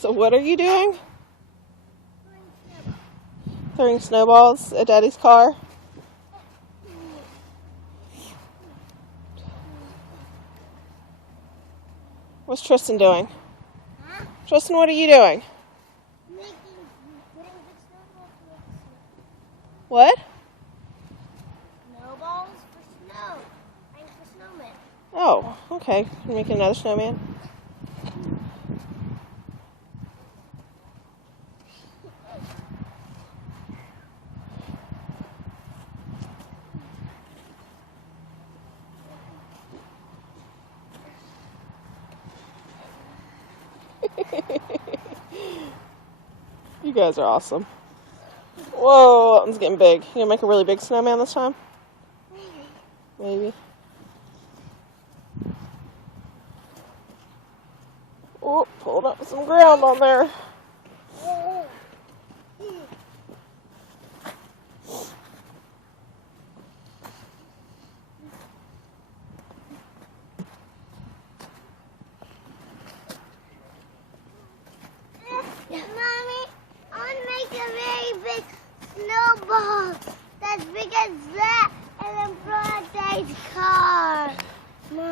So what are you doing? Throwing snowballs at Daddy's car? What's Tristan doing? Huh? Tristan, what are you doing? Putting the snowballs with snow. What? Snowballs for snow. And for snowmen. Oh, okay. You're making another snowman? You guys are awesome. Whoa, that one's getting big. You gonna make a really big snowman this time? Maybe. Oh, pulled up some ground on there. Mommy, I want to make a very big snowball that's big as that and then throw at Dad's car. Mom.